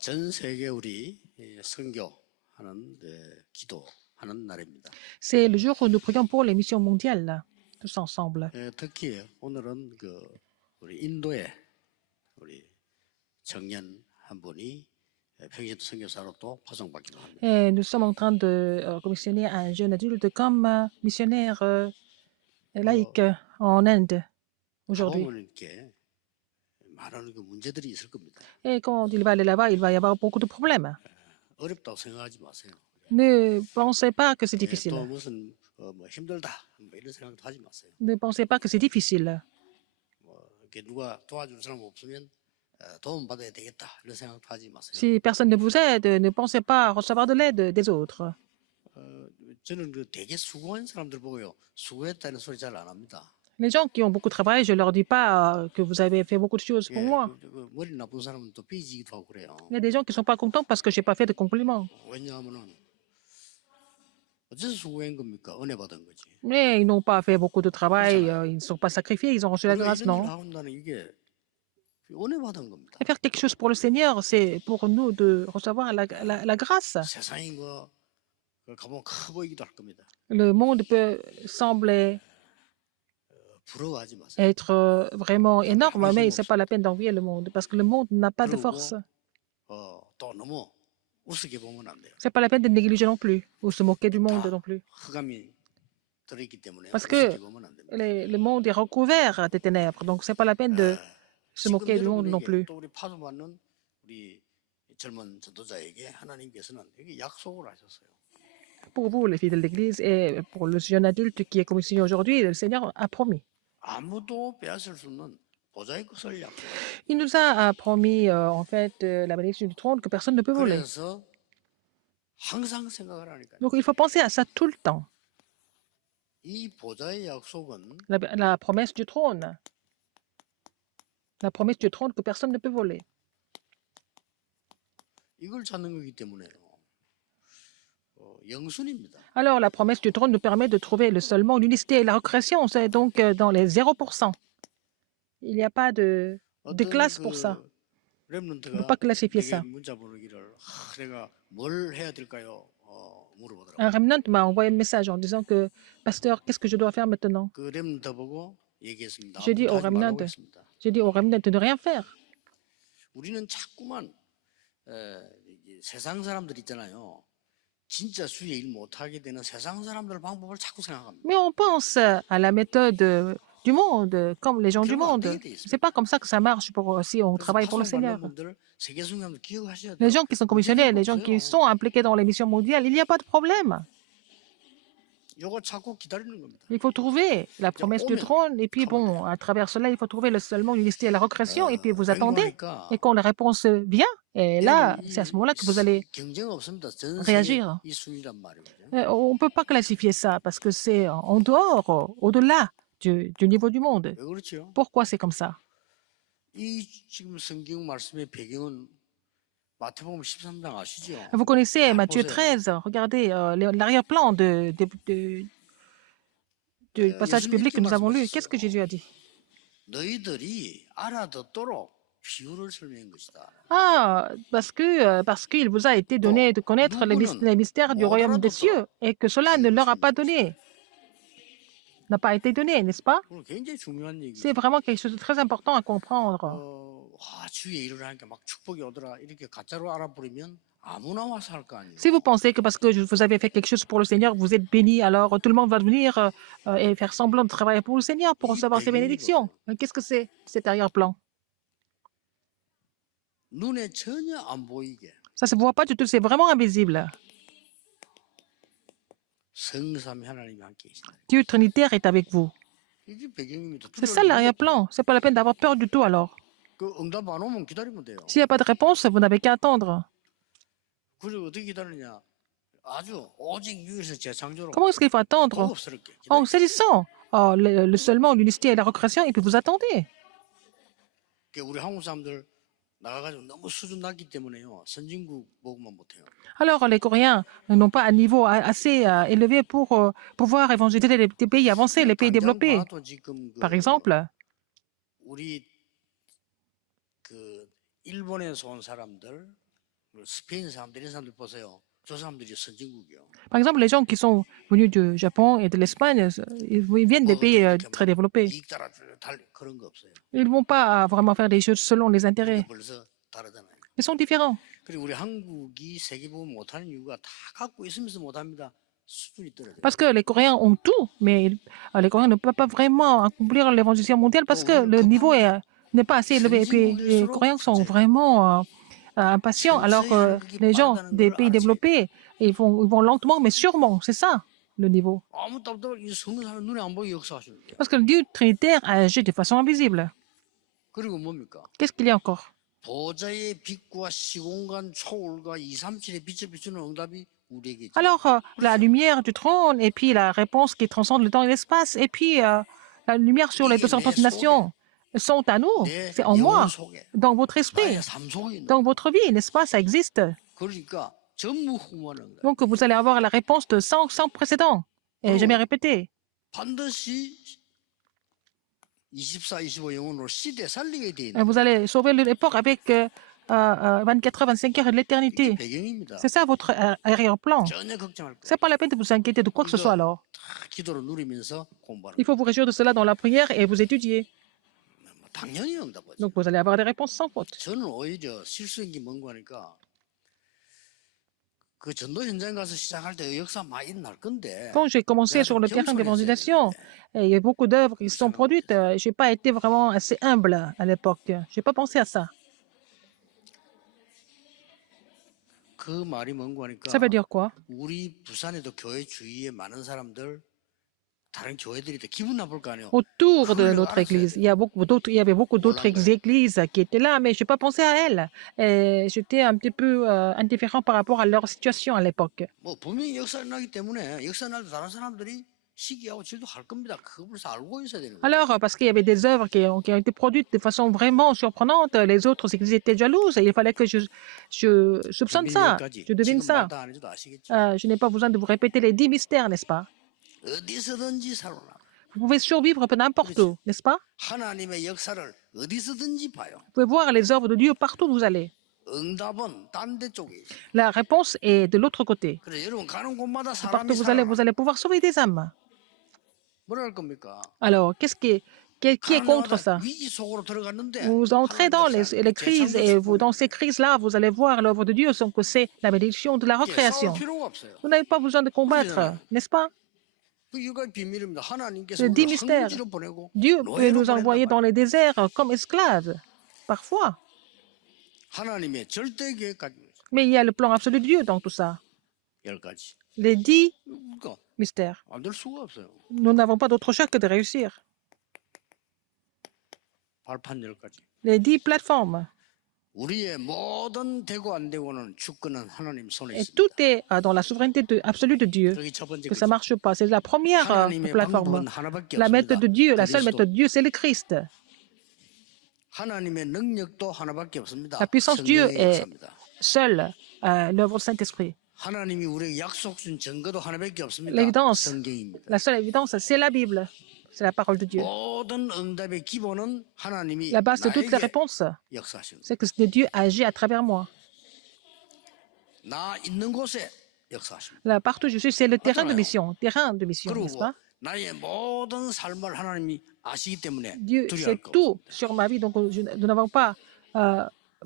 전 세계 우리 선교하는 기도하는 날입니다. C'est le jour où nous prions pour les missions mondiales, tous ensemble. 특히 오늘은 우리 인도의 우리 청년 한 분이 평신 선교사로 또 파송받기도 합니다. Et nous sommes en train de commissionner un jeune adulte comme missionnaire laïque en Inde aujourd'hui. 가보면 이렇게 많은 문제들이 있을 겁니다. Et quand il va aller là-bas, il va y avoir beaucoup de problèmes. 어렵다고 생각하지 마세요. Ne pensez pas que c'est 또 difficile. 무슨 힘들다 이런 생각도 하지 마세요. Ne pensez pas que c'est difficile. 이렇게 누가 도와줄 사람 없으면 도움 받아야 되겠다 이런 생각도 하지 마세요. Si personne ne vous aide, ne pensez pas recevoir de l'aide des autres. 저는 되게 수고한 사람들 보고요. 수고했다는 소리 잘 안 합니다. Les gens qui ont beaucoup de travail, je ne leur dis pas que vous avez fait beaucoup de choses pour moi. 머리 나쁜 사람은 또 삐지기도 하고 그래요. Il y a des gens qui ne sont pas contents parce que je n'ai pas fait de compliments. 왜냐하면은 어째서 수고한 겁니까? 은혜 받은 거지. Mais ils n'ont pas fait beaucoup de travail, ils ne sont pas sacrifiés, ils ont reçu la 우리가 grâce, 이런 일을 non. 한다는 이게 은혜 받은 겁니다. Et faire quelque chose pour le Seigneur, c'est pour nous de recevoir la grâce. 세상이 가보면 커 보이기도 할 겁니다. Le monde peut sembler 부러워하지 마세요. être vraiment énorme, mais ce n'est pas la peine d'envier le monde parce que le monde n'a pas de 그리고 force. 또 너무 우습게 보면 안 돼요. Ce n'est pas la peine de négliger non plus ou se moquer du monde non plus. 흑암이 들어있기 때문에 Parce que 우습게 보면 안 됩니다. le monde est recouvert des ténèbres, donc ce n'est pas la peine de se moquer du monde non plus. 또 우리 파송받는 우리 젊은 전도자에게 하나님께서는 이게 약속을 하셨어요. Pour vous, les fidèles de l'Église, et pour le jeune adulte qui est commissionné aujourd'hui, le Seigneur a promis. 아무도 빼앗을 수 없는 보좌의 것을 약속. Il nous a promis, en fait, la bénédiction du trône que personne ne peut voler. 그래서 항상 생각을 하니까 Donc, il faut penser à ça tout le temps. 이 보좌의 약속은 La promesse du trône. La promesse du trône que personne ne peut voler. 이걸 찾는 거기 때문에 영순입니다. Alors, la promesse du trône nous permet de trouver le seulement l'unicité et la recréation. C'est donc dans les 0%. Il n'y a pas de classe pour ça. On ne peut pas classifier ça. 문자 보내기를 내가 뭘 해야 될까요? 물어보더라고요. Un remnant m'a envoyé un message en disant que, Pasteur, qu'est-ce que je dois faire maintenant? 그 렘넌트 보고 얘기했습니다. J'ai dit au 아무것도 하지 말라고 remnant, 했습니다. de ne rien faire. 우리는 자꾸만 세상 사람들 있잖아요. 진짜 주의 일 못하게 되는 세상 사람들 방법을 자꾸 생각합니다. Mais on pense à la méthode du monde, comme les gens du monde. C'est pas comme ça que ça marche si on travaille pour le Seigneur. 분들 세계 성경을 기억하셔야 돼요. Les gens qui sont commissionnés, les gens qui sont impliqués dans les missions mondiales, il n'y a pas de problème. 이거 자꾸 기다리는 겁니다. Il faut trouver la promesse du trône, et puis bon, à travers cela, il faut trouver seulement l'unicité et la recréation, et puis vous attendez. Et quand la réponse vient, et là, c'est à ce moment-là que vous allez 경쟁 없습니다. 전 réagir. 세계 이 순위란 말이죠. On ne peut pas classifier ça parce que c'est en dehors, au-delà du niveau du monde. 왜 그렇죠? Pourquoi c'est comme ça? 이 지금 성경 말씀의 배경은 마태복음 13장 아시죠? Vous connaissez Matthieu 13, regardez l'arrière-plan du passage biblique que nous avons lu. Qu'est-ce que Jésus a dit? 너희들이 알아듣도록 비유를 설명한 것이다. Ah, parce qu'il vous a été donné de connaître les mystères du royaume des cieux et que cela ne leur a pas donné. N'a pas été donné, n'est-ce pas? 그건 굉장히 중요한 얘기죠. C'est vraiment quelque chose de très important à comprendre. 주의 일을 하니까 막 축복이 오더라 이렇게 가짜로 알아버리면 아무나 와서 할 거 아니에요. Si vous pensez que parce que vous avez fait quelque chose pour le Seigneur, vous êtes béni, alors tout le monde va venir et faire semblant de travailler pour le Seigneur pour recevoir ses bénédictions. Qu'est-ce que c'est, cet arrière-plan? 눈에 전혀 안 보이게 Ça ne se voit pas du tout, c'est vraiment invisible. 성삼위 하나님이 함께 계시다. Dieu Trinitaire est avec vous. 이게 배경입니다. C'est ça l'arrière-plan. C'est pas la peine d'avoir peur du tout alors. 그 응답 안 오면 기다리면 돼요. S'il n'y a pas de réponse, vous n'avez qu'à attendre. 그리고 어떻게 기다리냐? 아주 오직 유에서 재창조로 Comment est-ce qu'il faut attendre? 고급스럽게. En saisissant le seulement l'unicité et la recréation, et puis vous attendez. 우리 한국 사람들 나가가지고 너무 수준 낮기 때문에요. 선진국 보고만 못해요. Alors, les Coréens n'ont pas un niveau assez élevé pour pouvoir évangéliser les pays avancés, les pays développés. 당장 봐도 지금 Par exemple, 우리 일본에서 온 사람들 스페인 사람들 이런 사람들 보세요. 저 사람들이 선진국이요. Par exemple, les gens qui sont venus du Japon et de l'Espagne, ils viennent des 뭐 pays 어떻게 이렇게 très 막 développés. 이익 따라주려 달 그런 거 없어요. Ils ne vont pas vraiment faire des choses selon les 그러니까 intérêts. 벌써 다르잖아요. Ils sont différents. 그리고 우리 한국이 세계보험 못하는 이유가 다 갖고 있으면서 못합니다. 수준이 떨어져요. Parce que les Coréens ont tout, mais les Coréens ne peuvent pas vraiment accomplir l'évangélisation mondiale 또 parce que 우리는 le niveau 급합니다. n'est pas assez élevé. Et puis les 선진국일수록 Coréens sont 천천히 vraiment impatients, alors 천천히 que 하는 그게 les gens 빠르다는 des 걸 pays 알아채. développés, ils vont lentement, mais sûrement. C'est ça, le niveau. 아무 답도 이 성령 하나님 눈에 안 보이게 역사하시는 거예요. Parce que le Dieu trinitaire agit de façon invisible. 그리고 뭡니까? Qu'est-ce qu'il y a encore? 보좌의 빛과 시공간 초월과 237의 빛을 비추는 응답이 우리에게 있죠. Alors, la lumière du trône, et puis la réponse qui transcende le temps et l'espace, et puis la lumière sur les 이게 내 230 속에, nations sont à nous, 내 c'est en 영혼 moi, 속에, dans votre esprit, 나의 삶 속에 있는 dans 거예요. votre vie, n'est-ce pas? Ça existe. 그러니까 전무후무한 응답. Donc, vous allez avoir la réponse de sans précédent, et jamais répétée. 반드시 24, 25 영혼으로 시대 살리게 돼 Et 있는 vous allez sauver l'époque avec 24 heures, 25 heures de 게 l'éternité. 배경입니다. C'est ça votre arrière-plan. 전혀 걱정할 거예요. C'est pas la peine de vous inquiéter de quoi que ce soit alors. 다 기도로 누리면서 공부하는 Il faut vous réjouir de cela dans la prière et vous étudier. 거예요. 당연히 응답하죠. Donc, vous allez avoir des réponses sans faute. 저는 오히려 실수인기 뭔고 하니까 그 전도 현장 가서 시작할 때 역사 많이 날 건데 Quand j'ai commencé sur le terrain d'évangélisation, il y a beaucoup d'œuvres qui se sont produites. Je n'ai pas été vraiment assez humble à l'époque. Je n'ai pas pensé à ça. 그 말이 뭔고 하니까 Ça veut dire quoi? 우리 부산에도 교회 주위에 많은 사람들 다른 교회들이 다 기분 나쁠 거 아니에요. Autour de notre église, il y avait beaucoup d'autres églises qui étaient là, mais je n'ai pas pensé à elles. Et j'étais un petit peu indifférent par rapport à leur situation à l'époque. 뭐 분명히 역사 나기 때문에 역사 날 때 다른 사람들이 시기하고 질투할 겁니다. 그거 벌써 알고 있어야 되는 거예요. Alors, parce qu'il y avait des œuvres qui ont été produites de façon vraiment surprenante, les autres églises étaient jalouses et il fallait que je soupçonne ça, je devine 지금 ça. 말도 안 해줘도 아시겠죠. Je n'ai pas besoin de vous répéter les 10 mystères, n'est-ce pas? 어디서든지 살아나. Vous pouvez survivre n'importe où, n'est-ce pas? 하나님의 역사를 어디서든지 봐요. Vous pouvez voir les œuvres de Dieu partout où vous allez. 응답은 딴 데 쪽에 있어요. La réponse est de l'autre côté. 그래서 여러분 가는 곳마다 Partout 사람이 où vous 살아나. allez pouvoir sauver des âmes. 뭐라 할 겁니까? Alors, qui est contre ça? 위기 속으로 들어갔는데 Vous entrez dans les crises et dans ces crises-là, vous allez voir l'œuvre de Dieu, donc c'est la bénédiction de la recréation. 싸울 필요가 없어요. Vous n'avez pas besoin de combattre, n'est-ce pas? 그 이거 비밀입니다. 하나님께서 Le 우리를 10 mystères. 황무지로 보내고 Dieu peut 노예로 nous envoyer 보낸단 dans 말이에요. les déserts comme esclaves, parfois. 하나님의 절대 계획 가지고 있어요. Mais il y a le plan absolu de Dieu dans tout ça. 10가지. Les 10 그러니까 mystères. 안 될 수가 없어요. Nous n'avons pas d'autre choix que de réussir. 발판 10가지. Les 10 plateformes. 우리의 모든 되고 안 되고는 주권은 하나님 손에 Et 있습니다. tout est dans la souveraineté absolue de Dieu. 여기 첫 번째 Que ça ne marche pas. C'est la première 하나님의 plateforme. 방법은 하나밖에 La méthode de Dieu, la seule 그리스도. méthode de Dieu, c'est le Christ. 하나님의 능력도 하나밖에 없습니다. La puissance de Dieu 성령의 est 역사입니다. seule l'œuvre du Saint-Esprit. 하나님이 우리에게 약속 준 증거도 하나밖에 없습니다. L'évidence, 성경입니다. la seule évidence, c'est la Bible. C'est la parole de Dieu. 모든 응답의 기본은 하나님이 La base de toutes les 나에게 réponses, 역사하시는 거예요. c'est que Dieu agit à travers moi. 나 있는 곳에 역사하십니다. Là, partout où je suis, c'est le terrain de mission. Terrain de mission, n'est-ce 그리고 pas? 나의 모든 삶을 하나님이 아시기 때문에 Dieu 두려워할 sait 거 tout sur ma vie, donc nous n'avons pas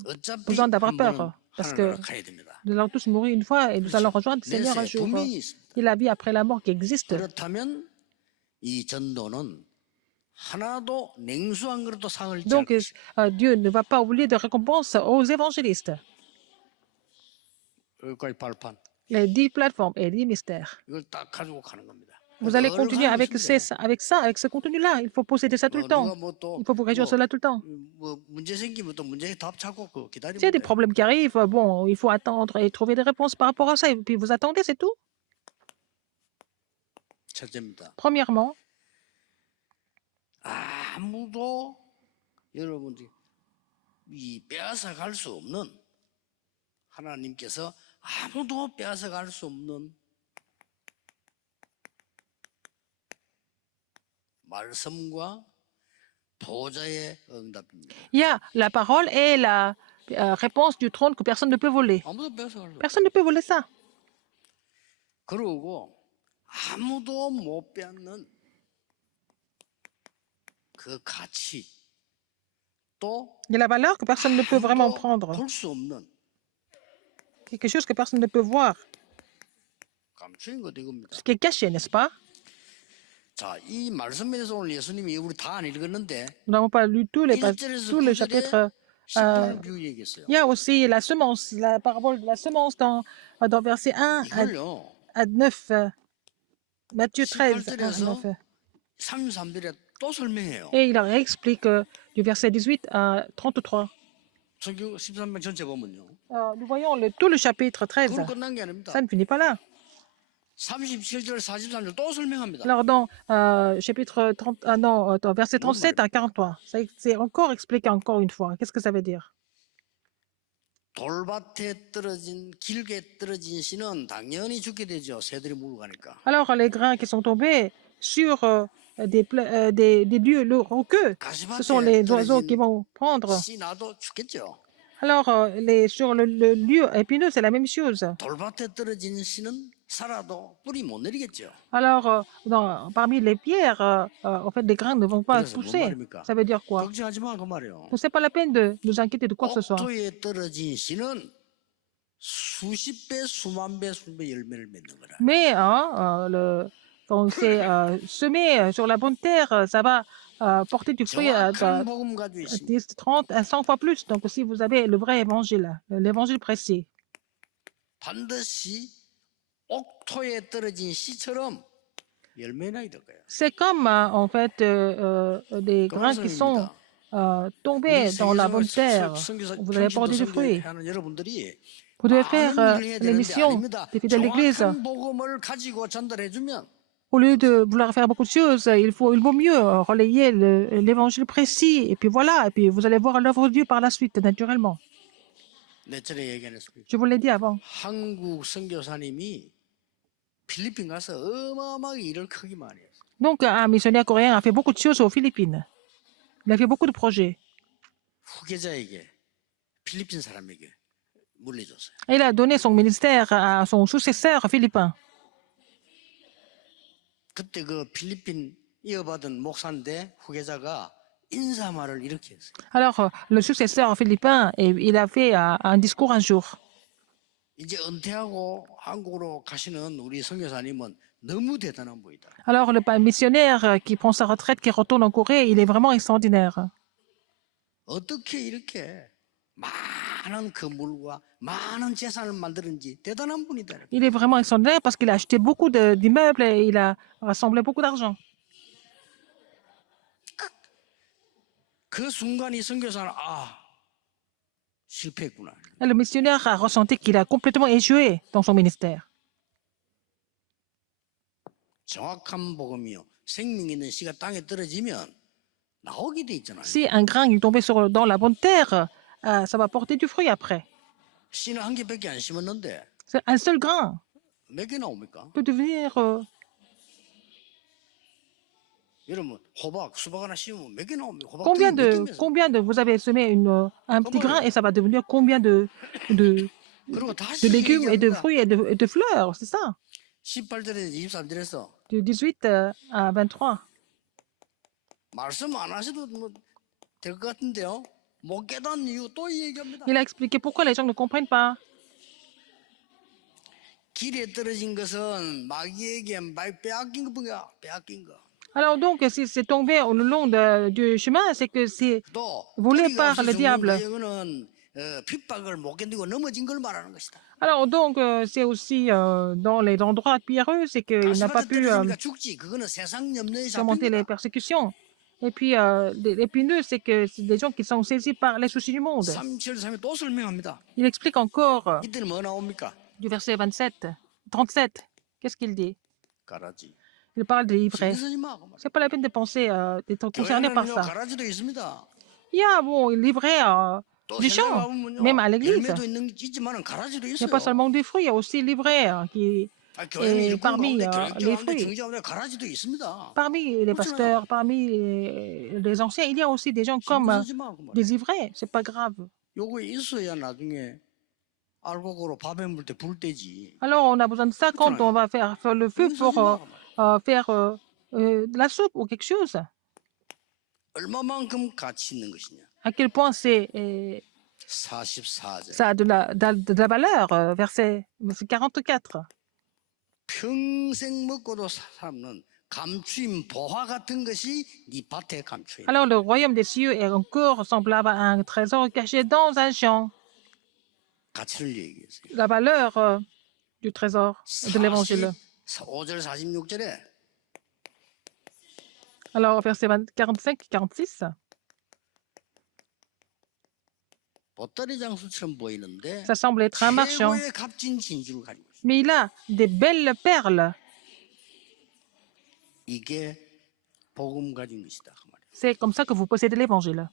어차피 besoin d'avoir 한 peur. 번은 Parce 하나님 que 나라 가야 됩니다. nous allons tous mourir une fois et nous allons rejoindre le Seigneur un 내세 jour. 분명히 있습니다. Et la vie après la mort qui existe. 그렇다면 이 전도는 하나도 냉수한 그릇도 상을 Donc, 지 Dieu ne va pas oublier de récompense aux évangélistes. 여기까지 발판. Les 10 plateformes et 10 mystères. 이걸 딱 가지고 가는 겁니다. Vous allez 늘 continuer 하고 avec 있으면 avec ce contenu-là. Il faut posséder ça tout le temps. 누가 뭐또 Il faut vous réjouir cela tout le temps. 뭐 문제 생기면 또 문제에 답 찾고 그 기다리면 S'il y a des 돼요. problèmes qui arrivent, bon, il faut attendre et trouver des réponses par rapport à ça. Et puis vous attendez, c'est tout. 첫째입니다. Premièrement, 아무도 여러분들이 이 빼앗아 갈 수 없는 하나님께서 아무도 빼앗아 갈 수 없는 말씀과 보좌의 응답입니다. il y a la parole et réponse du trône que personne ne peut voler. 아무도 뺏어갈 수 없다. Personne ne peut voler ça. 그러고 아무도 못 뺏는 그 가치 또 Il y a la valeur que personne ne peut vraiment 아무도 prendre. 볼 수 없는 Quelque chose que personne ne peut voir. 감추인 것도 이겁니다. Ce qui est caché, n'est-ce pas? 자, 이 말씀에서 오늘 예수님이 우리 다 안 읽었는데 Nous n'avons pas lu tout 1절에서 le 9절에 chapitre. 씨앗을 비유 얘기했어요. Il y a aussi la semence, la parabole de la semence dans verset 1 이걸요. à 9. Matthieu 13, 1 à 18절에서 9. 33절에 또 설명해요. Et il leur explique du verset 18 à 33. 성경 13장 전체 보면요. Nous voyons tout le chapitre 13. 그걸로 끝난 게 아닙니다. Ça ne finit pas là. 37절, 43절 또 설명합니다. Alors, dans chapitre 30, dans verset 37 à 43, c'est encore expliqué encore une fois. Qu'est-ce que ça veut dire? 돌밭에 떨어진 길게 떨어진 씨는 당연히 죽게 되죠. 새들이 물어가니까. Alors, les grains qui sont tombés sur des lieux roqueux, ce sont les oiseaux qui vont prendre. 씨 나도 죽겠죠. Alors, sur le lieu épineux, c'est la même chose. 돌밭에 떨어진 씨는 살아도 뿌리 못 내리겠죠. Alors, parmi les pierres, en fait, les grains ne vont pas 그래서 뭔 pousser. 말입니까? Ça veut dire quoi? 걱정하지 마, 그 말이에요. Donc, c'est pas la peine de nous inquiéter de quoi que ce soit. 옥토에 떨어진 씨는 수십 배, 수만 배, 수백 배 열매를 맺는 거라. Mais quand c'est semé sur la bonne terre, ça va porter du fruit à 정확한 복음 가지고 있습니다. 10, 30, à 100 fois plus. Donc, si vous avez le vrai évangile, l'évangile précis, 반드시 옥토에 떨어진 씨처럼 열매나 될 거예요. c'est comme en fait des 그 grains qui sont 말씀입니다. tombés dans la bonne terre. Vous allez porter du fruit. 하는 여러분들이 Vous devez faire 많은 일을 해야 les 되는데 missions 아닙니다. des fidèles d'église. 정확한 복음을 가지고 전달해주면 Au lieu de vouloir faire beaucoup de choses, il vaut mieux relayer l'évangile précis. Et puis voilà, et puis vous allez voir l'œuvre de Dieu par la suite, naturellement. 내 절에 얘기 안 했습니까? Je vous l'ai dit avant. 한국 선교사님이 필리핀 가서 어마어마하게 일을 크게 많이 했어요. Donc, un missionnaire coréen a fait beaucoup de choses aux Philippines. Il a fait beaucoup de projets. 후계자에게 필리핀 사람에게 물려줬어요. Et il a donné son ministère à son successeur philippin. 그때 그 필리핀 이어받은 목사인데 후계자가 인사말을 이렇게 했어요. Alors, le successeur philippin, il a fait un discours un jour. 이제 은퇴하고 한국으로 가시는 우리 선교사님은 너무 대단한 분이다. Alors, le missionnaire qui prend sa retraite, qui retourne en Corée, il est vraiment extraordinaire. 어떻게 이렇게 많은 건물과 많은 재산을 만드는지 대단한 분이다. Il est vraiment extraordinaire parce qu'il a acheté beaucoup d'immeubles et il a rassemblé beaucoup d'argent. 그 순간 이 선교사는 실패했구나. Et le missionnaire a ressenti qu'il a complètement échoué dans son ministère. 정확한 복음이요. 생명 있는 씨가 땅에 떨어지면 나오게 돼 있잖아요. Si un grain est tombé dans la bonne terre, ça va porter du fruit après. 씨는 한 개밖에 안 심었는데 C'est un seul grain 몇 개 나옵니까? peut devenir... 여러분 호박, 수박 하나 심으면 몇 개 나옵니까? 호박 combien de vous avez semé un petit grain et ça va devenir combien de 그리고 다시 légumes et de 얘기합니다. fruits et de fleurs, c'est ça. 18절에서 23절에서 Du 18 à 23. 말씀 안 하셔도 될 것 같은데요. 못 깨닫는 이유 또 얘기합니다. Il a expliqué pourquoi les gens ne comprennent pas. 길에 떨어진 것은 마귀에게 빼앗긴 거야. 빼앗긴 거. Alors donc, si c'est tombé le long du chemin, c'est que c'est 또 volé 뿌리가 par 없어 le 죽는 diable. 거 이거는 핍박을 못 견디고 넘어진 걸 말하는 것이다. Alors donc, c'est aussi dans les endroits pierreux, c'est qu'il n'a pas 가시밭에 pu 떨어지니까 죽지. 그거는 세상 염려에 surmonter les 잡힌 거다. persécutions. Et puis, l'épineux, c'est que c'est des gens qui sont saisis par les soucis du monde. 37절에 또 설명합니다. Il explique encore 이때는 뭐 나옵니까? du verset 27, 37. Qu'est-ce qu'il dit? 가라지. Il parle de l'ivraie. 신경 쓰지 마. 그 말이야. C'est pas la peine de penser d'être concerné par 교회는요, ça. 가라지도 있습니다. Il y a, bon, l'ivraie 또 du 현장 champ, 가보면요, même à l'église. 열매도 있지만은 가라지도 Il n'y a 있어요. pas seulement des fruits, il y a aussi l'ivraie qui 교회는 est 일꾼 parmi 가운데 les 교육자 가운데 fruits. 경제 가운데 가라지도 있습니다. Parmi les pasteurs, parmi les anciens, il y a aussi des gens 신경 comme 쓰지 마. 그 말이야. des ivraies. C'est pas grave. 요거 있어야 나중에 알곡으로 밥에 물 때 불 때지. Alors, on a besoin de ça quand on va faire le feu pour 있어지나 말이야. faire de la soupe ou quelque chose. 얼마만큼 가치 있는 것이냐. À quel point 44절. ça a de la valeur. Verset 44. 평생 먹고도 삶는 감추인 보화 같은 것이 네 밭에 감추인. Alors, le royaume des cieux est encore semblable à un trésor caché dans un champ. 가치를 얘기했어요. La valeur du trésor de l'évangile. 45절 46절에 Alors, verset 45 46. 보따리 장수처럼 보이는데 Ça semble être un marchand, 최고의 값진 진주를 가지고 있어요. mais il a des belles perles. 이게 복음 가진 것이다. 그 말이에요. C'est comme ça que vous possédez l'évangile.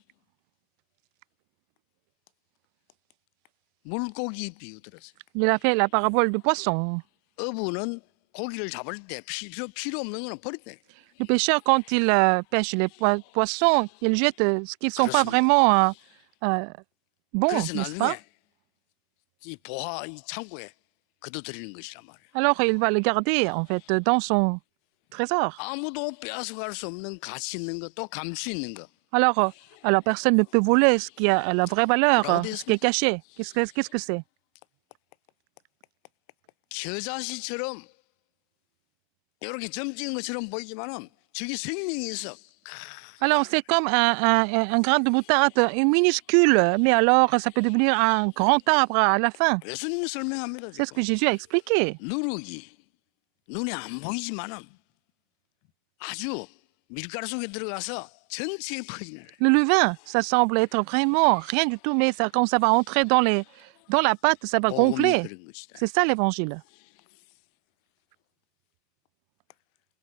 물고기 비유 들었어요. Il a fait la parabole du poisson. 어부는 고기를 잡을 때 필요 없는 거는 버린다. Le pêcheur, quand il pêche les poissons, il jette ce qui ne sont pas 그렇습니다. vraiment bons, 그래서 n'est-ce pas? 나중에 이 보화 이 창고에 거둬들이는 것이란 말이에요. Alors, il va le garder, en fait, dans son trésor. 아무도 빼앗아갈 수 없는 가치 있는 것, 또 감수 있는 것. Alors, personne ne peut voler ce qui a la vraie valeur, ce qui est caché. Qu'est-ce que c'est? 겨자씨처럼 이렇게 점 찍은 것처럼 보이지만은 저기 생명이 있어. Alors, c'est comme un grain de moutarde minuscule, mais alors ça peut devenir un grand arbre à la fin. 예수님이 설명합니다. C'est ce que 지금. Jésus a expliqué. 누룩이 눈에 안 보이지만은 아주 밀가루 속에 들어가서 전체에 퍼지는. Le levain, ça semble être vraiment rien du tout, mais ça, quand ça va entrer dans la pâte, ça va gonfler. 그런 것이다. C'est ça l'évangile.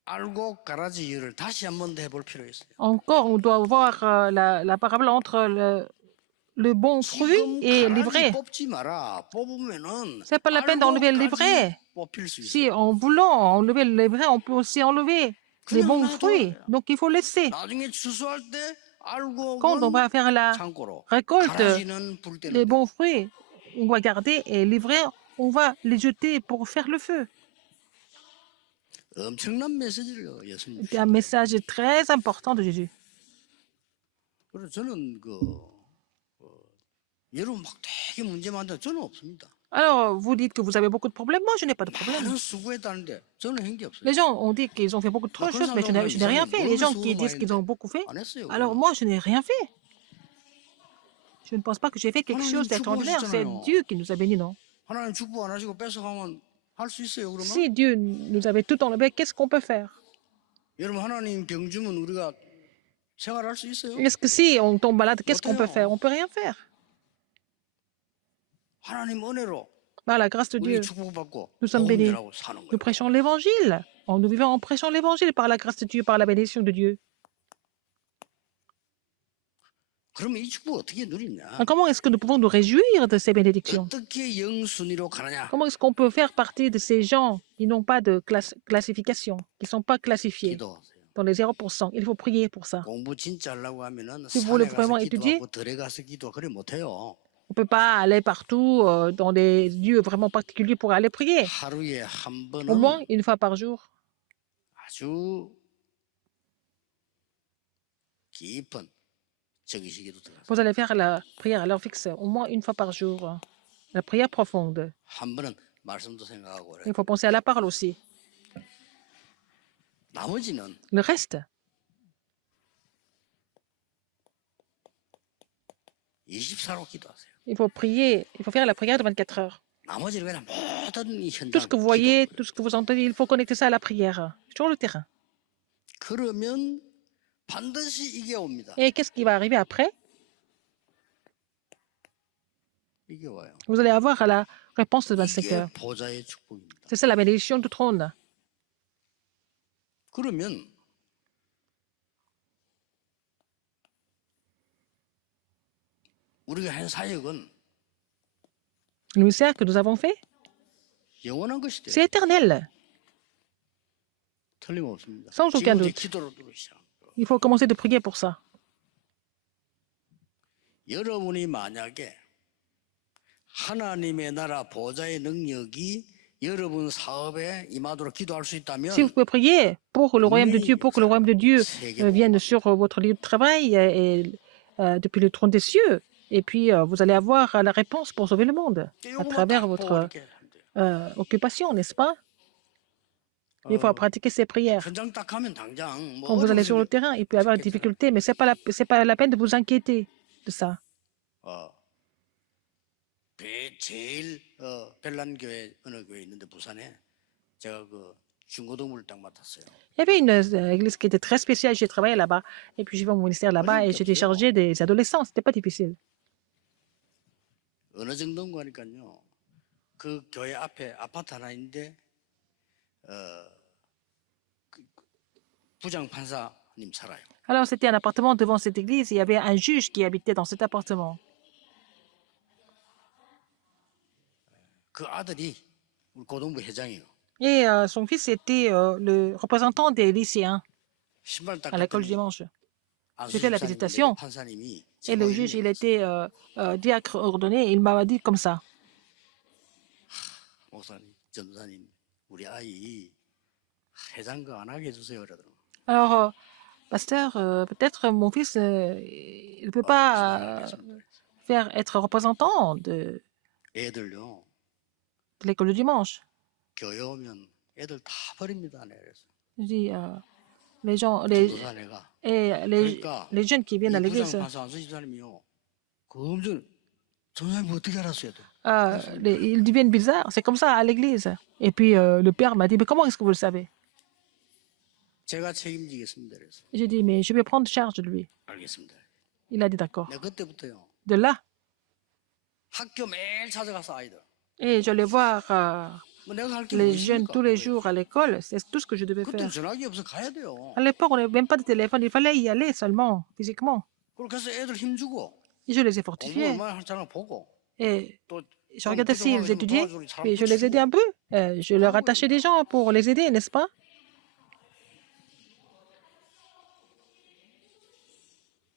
알고 가라지를 다시 한 번 더 해볼 필요 있어요. Encore, on doit voir la parabole entre le bon fruit 지금 et 가라지 l'ivraie. 뽑지 마라. 뽑으면은 C'est pas la peine d'enlever l'ivraie. 뽑힐 수 있어. Si en voulant enlever l'ivraie, on peut aussi enlever les 그냥 bons 놔둬야 fruits. 돼요. Donc il faut laisser. 나중에 추수할 때 알고 Quand on va faire la 창고로 récolte, 가라지는 불 때는 les bons fruits, on va garder et l'ivraie, on va les jeter pour faire le feu. 엄청난 메시지를 예수님. C'est un message très important de Jésus. 그래서 저는 여러분 막 되게 문제 많은데 저는 없습니다. Alors, vous dites que vous avez beaucoup de problèmes. Moi, je n'ai pas de problème. 많은 수고했다는데 저는 한 게 없어요. Les gens ont dit qu'ils ont fait beaucoup de choses, mais je n'ai rien fait. Les gens qui disent qu'ils ont beaucoup fait, 안 했어요. alors moi, je n'ai rien fait. Je ne pense pas que j'ai fait quelque chose d'extraordinaire. C'est Dieu qui nous a bénis, non? 하나님 축복 안 하시고 뺏어가면 할 수 있어요. 그러면 Si Dieu nous avait tout enlevé, qu'est-ce qu'on peut faire? 여러분 하나님 병 주면 우리가 생활할 수 있어요? Est-ce que si on tombe malade, qu'est-ce qu'on peut faire? On peut rien faire. 하나님 은혜로 Par la grâce de 우리 Dieu, 축복받고 nous sommes bénis. 복음들하고 사는 Nous 거예요. prêchons l'évangile. Nous vivons en prêchant l'évangile par la grâce de Dieu, par la bénédiction de Dieu. 그러면 이 축복 어떻게 누리냐? Alors, comment est-ce que nous pouvons nous réjouir de ces bénédictions? 어떻게 영순위로 가느냐? Comment est-ce qu'on peut faire partie de ces gens qui n'ont pas de classification, qui ne sont pas classifiés 기도하세요. dans les 0%? Il faut prier pour ça. 공부 진짜 하려고 하면은 Si vous voulez 산에 가서 vraiment étudier, 기도하고 들에 가서 기도 그래 못해요. on ne peut pas aller partout dans des lieux vraiment particuliers pour aller prier. 하루에 한 Au 번은 moins une fois par jour. 아주 깊은 정의식에도 들어가서 Vous allez faire la prière à l'heure fixe, au moins une fois par jour. La prière profonde. 한 번은 말씀도 생각하고 그래. Il faut penser à la parole aussi. 나머지는 Le reste, 24로 기도하세요. il faut prier, il faut faire la prière de 24 heures. 나머지는 그냥 모든 이 Tout 현장 ce que vous voyez, tout ce que vous entendez, il faut connecter ça à la prière, sur le terrain. 그러면 반드시 이게 옵니다. Et qu'est-ce qui va arriver après? 이게 와요. Vous allez avoir la réponse de 25 이게 heures. 보좌의 축복입니다. C'est ça la bénédiction du trône. 그러면 우리가 한 사역은 Le mystère que nous avons fait, 영원한 것이 돼요. c'est éternel. 틀림없습니다. sans aucun 지금 이제 doute. 기도로 시작. Il faut commencer de prier pour ça. 여러분이 만약에 하나님의 나라 보좌의 능력이 여러분 사업에 임하도록 기도할 수 Si vous 있다면 pouvez prier pour le royaume de Dieu, 분명히 pour que le royaume de Dieu 세계복음화 vienne sur votre lieu de travail depuis le trône des cieux, et puis vous allez avoir la réponse pour sauver le monde à 요것만 travers 딱 보고 votre 이렇게 하면 돼요. occupation, n'est-ce pas? Il faut pratiquer ces prières. 현장 딱 가면 당장 뭐 Quand vous allez sur le 어려우면 terrain, il peut y avoir des 죽겠잖아요. difficultés, mais ce n'est pas la peine de vous inquiéter de ça. 제일 별난교회 어느 교회 있는데 부산에 제가 그 중고등부를 딱 맡았어요. Il y avait une église qui était très spéciale, j'ai travaillé là-bas, et puis j'ai fait mon ministère là-bas, et j'étais chargée des adolescents, c'était pas difficile. 어느 정도인가 하니까요. 그 교회 앞에 아파트 하나 있는데 부장 판사님 살아요. Alors c'était un appartement devant cette église, et il y avait un juge qui habitait dans cet appartement. 그 아들이 우리 고등부 회장이에요. Et son fils était le représentant des lycéens 신발 딱 à l'école du 갔더니 dimanche. 안수 J'ai fait la 집사님 visitation, 판사님이 et le juge, il était diacre ordonné, et il m'a dit comme ça. 목사님, 전도사님, 우리 아이 회장거 안 하게 해주세요. 그러더라고요. Alors, pasteur, peut-être mon fils, il ne peut pas faire être représentant de 애들요 l'école du dimanche. 교회 오면 애들 다 버립니다. 네, 그래서 Je dis, les gens, 전도사네가 그러니까 les jeunes qui viennent à 이 부장 l'église, 판사 안수 집사님이요. 그 엄청 전도사님 어떻게 알았어요? 또? ils deviennent bizarres. C'est comme ça à l'église. Et puis le père m'a dit, mais comment est-ce que vous le savez? 제가 책임지겠습니다. 그래서 J'ai dit, mais je vais prendre charge de lui. 알겠습니다. Il a dit, d'accord. 내가 그때부터요. De là, 학교 매일 찾아가서 아이들. et j'allais voir 뭐 내가 할게 les 뭐 jeunes 있습니까? tous les jours à l'école. C'est tout ce que je devais 그때 faire. 전화기 없어 가야 돼요. À l'époque, on n'avait même pas de téléphone. Il fallait y aller seulement, physiquement. 그렇게 해서 애들 힘주고 Et je les ai 공부 fortifiés. 얼마나 할줄 보고 Et 또 je regardais s'ils 부족하고 étudiaient. 도와주고 사람 Et je les aidais 붙이고 un peu. Je leur attachais des gens pour les aider, n'est-ce pas?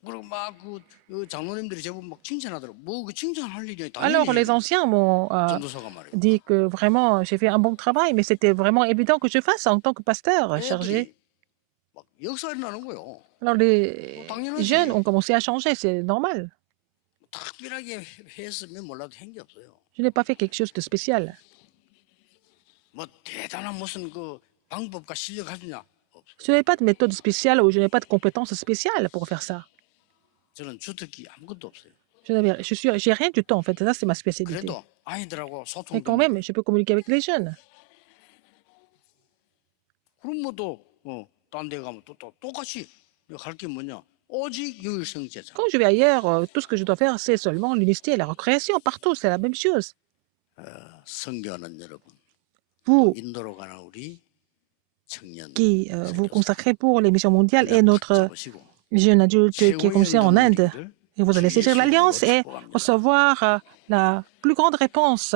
그리고 막그 장로님들이 제법 막 칭찬하더라고. 뭐 그 칭찬할 일이 Alors, 당연히 les anciens m'ont 전도사가 말이에요. dit que vraiment, j'ai fait un bon travail, mais c'était vraiment évident que je fasse en tant que pasteur chargé. 애들이 막 역사 일어나는 거예요. Alors, les jeunes ont commencé à changer, c'est normal. 특별하게 했으면 몰라도 한 게 없어요. Je n'ai pas fait quelque chose de spécial. 뭐 대단한 무슨 그 방법과 실력 가지냐 없어요. Je n'ai pas de méthode spéciale ou je n'ai pas de compétences spéciales pour faire ça. 저는 주특기 아무것도 없어요. J'ai rien du tout, en fait. Ça, c'est ma spécialité. 그래도 아이들하고 Mais 소통도 quand même, je peux communiquer avec les jeunes. 그럼 뭐또딴 데 가면 또 똑같이 할 게 뭐냐? 오직 유일성제자. Quand je vais ailleurs, tout ce que je dois faire, c'est seulement l'unicité et la recréation. Partout, c'est la même chose. 선교하는 여러분, Vous 인도로 가는 우리 청년 qui vous consacrez pour les missions mondiales et notre 잡으시고 jeune adulte qui est commencé en Inde. 영들을 Et vous allez saisir l'alliance et recevoir la plus grande réponse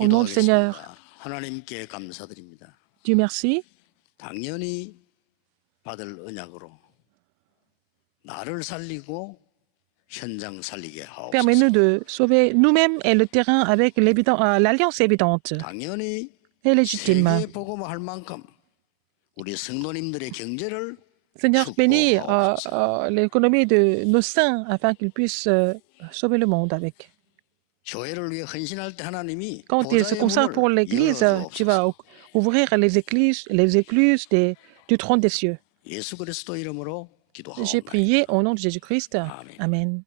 au nom du Seigneur. 기도하겠습니다. 하나님께 감사드립니다. Dieu merci. 당연히 받을 언약으로 나를 살리고 현장 살리게 하옵소서. Permets-nous de sauver nous-mêmes et le terrain avec l'alliance évidente 당연히 et légitime. 세계 복음할 만큼 우리 성도님들의 경제를 Seigneur, bénis l'économie de nos saints afin qu'ils puissent sauver le monde avec. 교회를 위해 헌신할 때 하나님이 Quand ils se 보좌의 consacrent pour 문을 l'Église, tu 열어주옵소서. vas ouvrir les écluses du trône des cieux. 예수 그리스도 이름으로 J'ai 기도하옵나이다. prié au nom de Jésus-Christ. Amen. Amen.